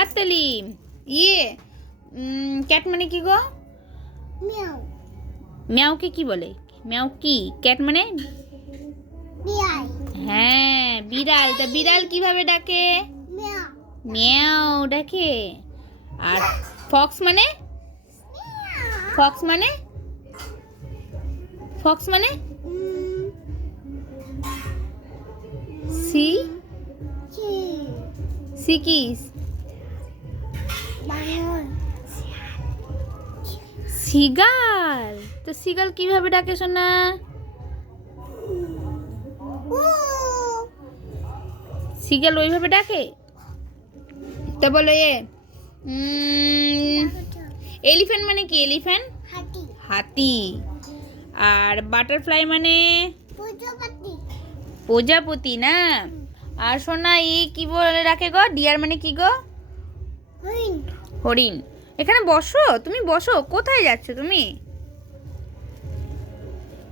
হাততালি। ইয়ে ক্যাট মানে কি গো? মিয়াও ম্যাওকে কি বলে? ম্যাও কি? ক্যাট মানে? বিড়াল হ্যাঁ বিড়াল। তা বিড়াল কিভাবে ডাকে? মিয়াও ম্যাও ডাকে। আর ফক্স মানে? ফক্স মানে? ফক্স মানে? সি চি সি কিস? বানর সিগাল। তো সিগাল কিভাবে ডাকে সোনা? ও সিগাল ওইভাবে ডাকে? তা বলো এলিফ্যান্ট মানে কি? এলিফ্যান্ট হাতি হাতি। আর বাটারফ্লাই মানে? প্রজাপতি প্রজাপতি না? আর সোনা কি বলে ডাকে গো? ডিয়ার মানে কি গো? হরিণ হরিণ। এখানে বসো, তুমি বসো। কোথায় যাচ্ছ তুমি?